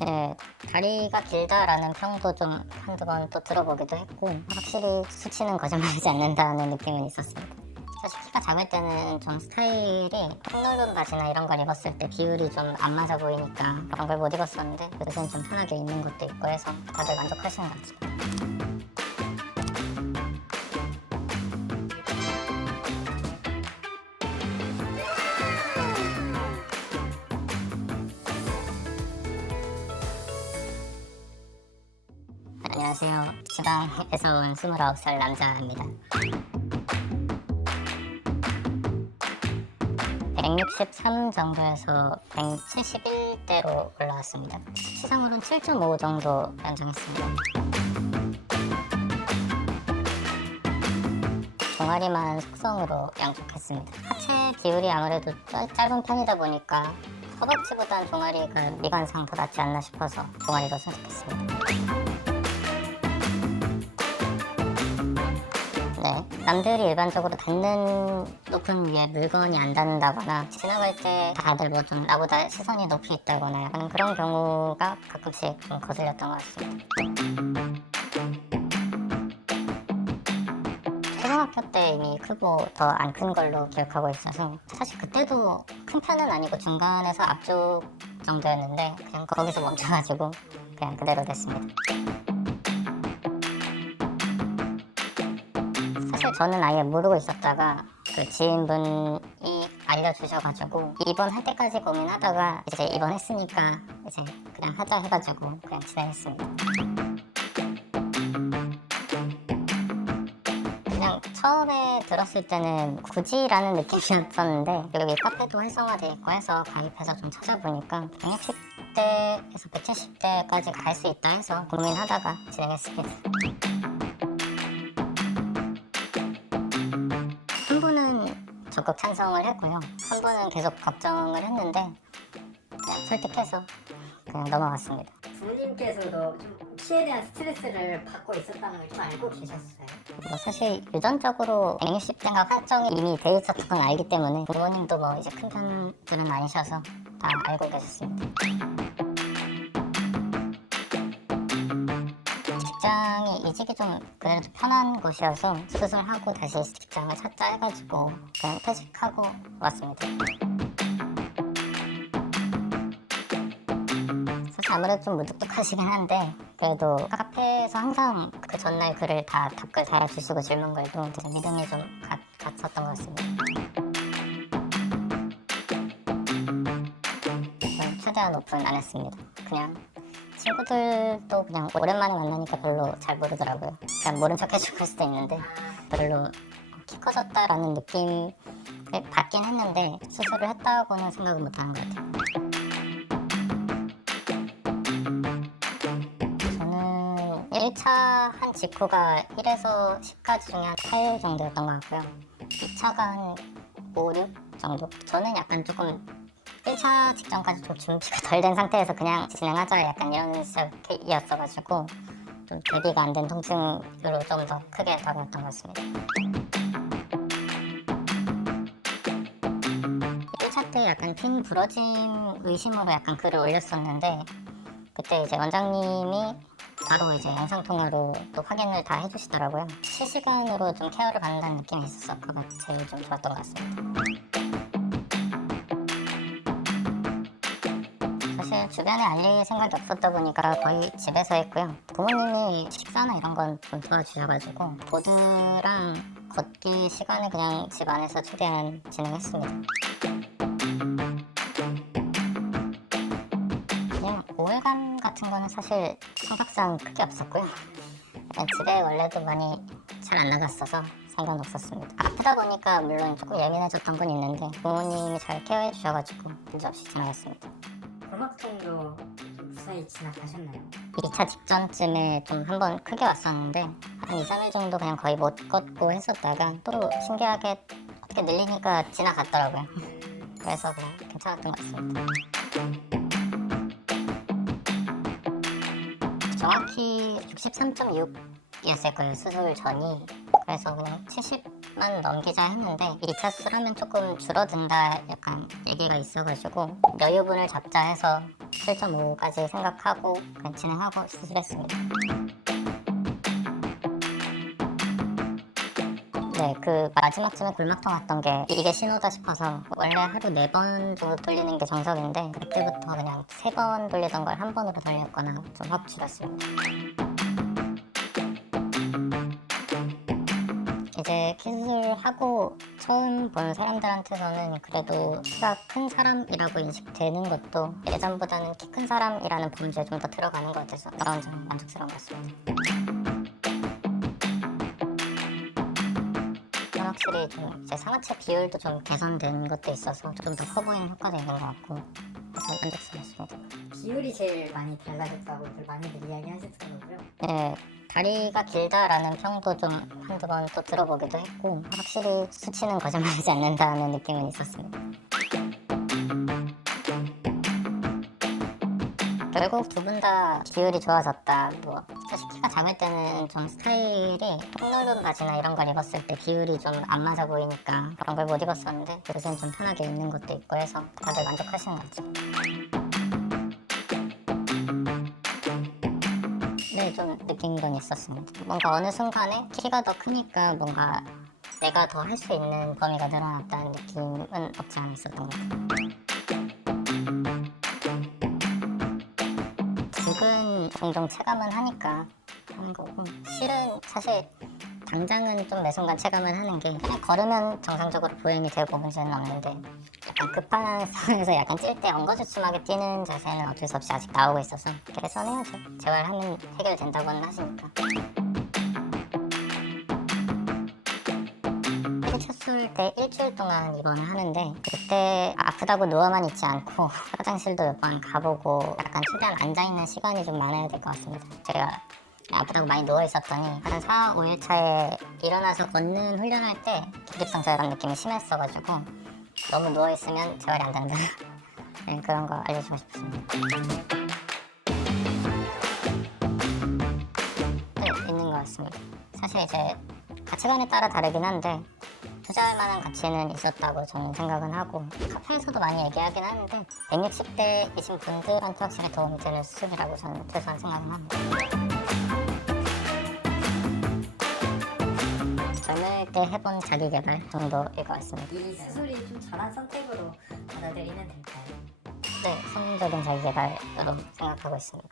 네, 다리가 길다라는 평도 좀 한두 번 또 들어보기도 했고 확실히 수치는 거짓말하지 않는다는 느낌은 있었습니다. 사실 키가 작을 때는 좀 스타일이 폭넓은 바지나 이런 걸 입었을 때 비율이 좀 안 맞아 보이니까 그런 걸 못 입었었는데 요새는 좀 편하게 입는 것도 있고 해서 다들 만족하시는 것 같습니다. 안녕하세요. 지방에서 온 29살 남자입니다. 163 정도에서 171대로 올라왔습니다. 수치상으로는 7.5 정도 연장했습니다. 종아리만 속성으로 양쪽했습니다. 하체 비율이 아무래도 짧은 편이다 보니까 허벅지보단 종아리가 미관상 더 낫지 않나 싶어서 종아리로 선택했습니다. 네, 남들이 일반적으로 닿는 높은 위에 물건이 안 닿는다거나 지나갈 때 다들 뭐 좀 나보다 시선이 높이 있다거나 하는 그런 경우가 가끔씩 좀 거슬렸던 것 같습니다. 초등학교 때 이미 크고 더 안 큰 걸로 기억하고 있어서 사실 그때도 큰 편은 아니고 중간에서 앞쪽 정도였는데 그냥 거기서 멈춰가지고 그냥 그대로 됐습니다. 사실 저는 아예 모르고 있었다가 그 지인분이 알려주셔가지고 입원할 때까지 고민하다가 이제 입원했으니까 이제 그냥 하자 해가지고 그냥 진행했습니다. 그냥 처음에 들었을 때는 굳이라는 느낌이었었는데 여기 카페도 활성화돼 있고 해서 가입해서 좀 찾아보니까 160대에서 170대까지 갈 수 있다 해서 고민하다가 진행했습니다. 한 분은 적극 찬성을 했고요. 한 분은 계속 걱정을 했는데 그냥 설득해서 그냥 넘어갔습니다. 부모님께서도 좀 키에 대한 스트레스를 받고 있었다는 걸 좀 알고 계셨어요? 뭐 사실 유전적으로 160대가 확정이 이미 돼 있었던 건 알기 때문에 부모님도 뭐 이제 큰 편들은 아니셔서 다 알고 계셨습니다. 직장이 이직이 좀 그래도 편한 곳이어서 수술하고 다시 직장을 찾자 해가지고 그냥 퇴직하고 왔습니다. 사실 아무래도 좀 무뚝뚝하시긴 한데 그래도 카페에서 항상 그 전날 글을 다 답글 달아주시고 질문글도 되게 믿음이 좀 갔었던 것 같습니다. 그래서 최대한 오픈 안 했습니다. 그냥 친구들도 그냥 오랜만에 만나니까 별로 잘 모르더라고요. 그냥 모른 척 해줄 수도 있는데 별로 키 커졌다라는 느낌을 받긴 했는데 수술을 했다고는 생각은 못하는 것 같아요. 저는 1차 한 직후가 1에서 10까지 중에 한 8 정도였던 것 같고요. 2차가 한 5, 6 정도? 저는 약간 조금 1차 직전까지 좀 준비가 덜 된 상태에서 그냥 진행하자 약간 이런 식이었어가지고 좀 대비가 안 된 통증으로 좀 더 크게 다가왔던 것 같습니다. 1차 때 약간 핀 부러짐 의심으로 약간 글을 올렸었는데 그때 이제 원장님이 바로 이제 영상통화로 또 확인을 다 해주시더라고요. 실시간으로 좀 케어를 받는다는 느낌이 있어서 그거 제일 좀 좋았던 것 같습니다. 사실 주변에 알릴 생각이 없었다 보니까 거의 집에서 했고요. 부모님이 식사나 이런 건 좀 도와주셔가지고 보드랑 걷기 시간을 그냥 집 안에서 최대한 진행했습니다. 그냥 우울감 같은 거는 사실 성격상 크게 없었고요. 약간 집에 원래도 많이 잘 안 나갔어서 상관없었습니다. 아프다 보니까 물론 조금 예민해졌던 건 있는데 부모님이 잘 케어해 주셔가지고 문제없이 지나갔습니다. 고막통도 좀 무사히 지나가셨나요? 2차 직전쯤에 좀 한번 크게 왔었는데 한 2, 3일 정도 그냥 거의 못 걷고 했었다가 또 신기하게 어떻게 늘리니까 지나갔더라고요. 그래서 그냥 괜찮았던 것 같습니다. 정확히 63.6이었을 거예요, 수술 전이. 그래서 그냥 70 만 넘기자 했는데 2차 수술하면 조금 줄어든다 약간 얘기가 있어가지고 여유분을 잡자 해서 7.5까지 생각하고 그냥 진행하고 수술했습니다. 네, 그 마지막쯤에 골막통 왔던 게 이게 신호다 싶어서 원래 하루 4번 정도 돌리는 게 정석인데 그때부터 그냥 3번 돌리던 걸 한 번으로 돌렸거나 좀 확 줄였습니다. 이제 수술하고 처음 본 사람들한테서는 그래도 키가 큰 사람이라고 인식되는 것도 예전보다는 키 큰 사람이라는 범주에 좀 더 들어가는 것 같아서 그런 점 만족스러운 것 같습니다. 확실히 좀 이제 상하체 비율도 좀 개선된 것도 있어서 좀 더 커 보이는 효과도 있는 것 같고 그래서 만족스럽습니다. 비율이 제일 많이 달라졌다고들 많이들 이야기하셨더라고요. 네, 다리가 길다라는 평도 좀 한두 번 또 들어보기도 했고 확실히 수치는 거짓말하지 않는다는 느낌은 있었습니다. 결국 두 분 다 비율이 좋아졌다. 뭐 사실 키가 작을 때는 좀 스타일이 폭넓은 바지나 이런 걸 입었을 때 비율이 좀 안 맞아 보이니까 그런 걸 못 입었었는데 요새는 좀 편하게 입는 것도 있고 해서 다들 만족하시는 것 같아요. 네, 좀 느낀 건 있었습니다. 뭔가 어느 순간에 키가 더 크니까 뭔가 내가 더 할 수 있는 범위가 늘어났다는 느낌은 없지 않아 있었던 것 같아요. 지금 종종 체감은 하니까 하는 거고 실은 사실 당장은 좀 매 순간 체감을 하는 게 그냥 걸으면 정상적으로 보행이 되고 문제는 없는데 약간 급한 상황에서 약간 찔 때 엉거주춤하게 뛰는 자세는 어쩔 수 없이 아직 나오고 있어서 개선해야죠. 재활하면 해결된다고는 하시니까. 쳤을 때 일주일 동안 입원을 하는데 그때 아프다고 누워만 있지 않고 화장실도 몇 번 가보고 약간 최대한 앉아있는 시간이 좀 많아야 될 것 같습니다. 제가 아프다고 많이 누워 있었더니 한 4, 5일 차에 일어나서 걷는 훈련할 때 기립상처 이런 느낌이 심했어가지고 너무 누워 있으면 재활이 안 된다. 네, 그런 거 알려주고 싶습니다. 네, 있는 것 같습니다. 사실 이제 가치관에 따라 다르긴 한데 투자할 만한 가치는 있었다고 저는 생각은 하고 카페에서도 많이 얘기하긴 하는데 160대이신 분들한테 확실히 도움이 되는 수술이라고 저는 최소한 생각은 합니다. 젊을 때 해본 자기개발 정도일 것 같습니다. 이 수술이 좀 잘한 선택으로 받아들이면 될까요? 네, 성공적인 자기개발으로 생각하고 있습니다.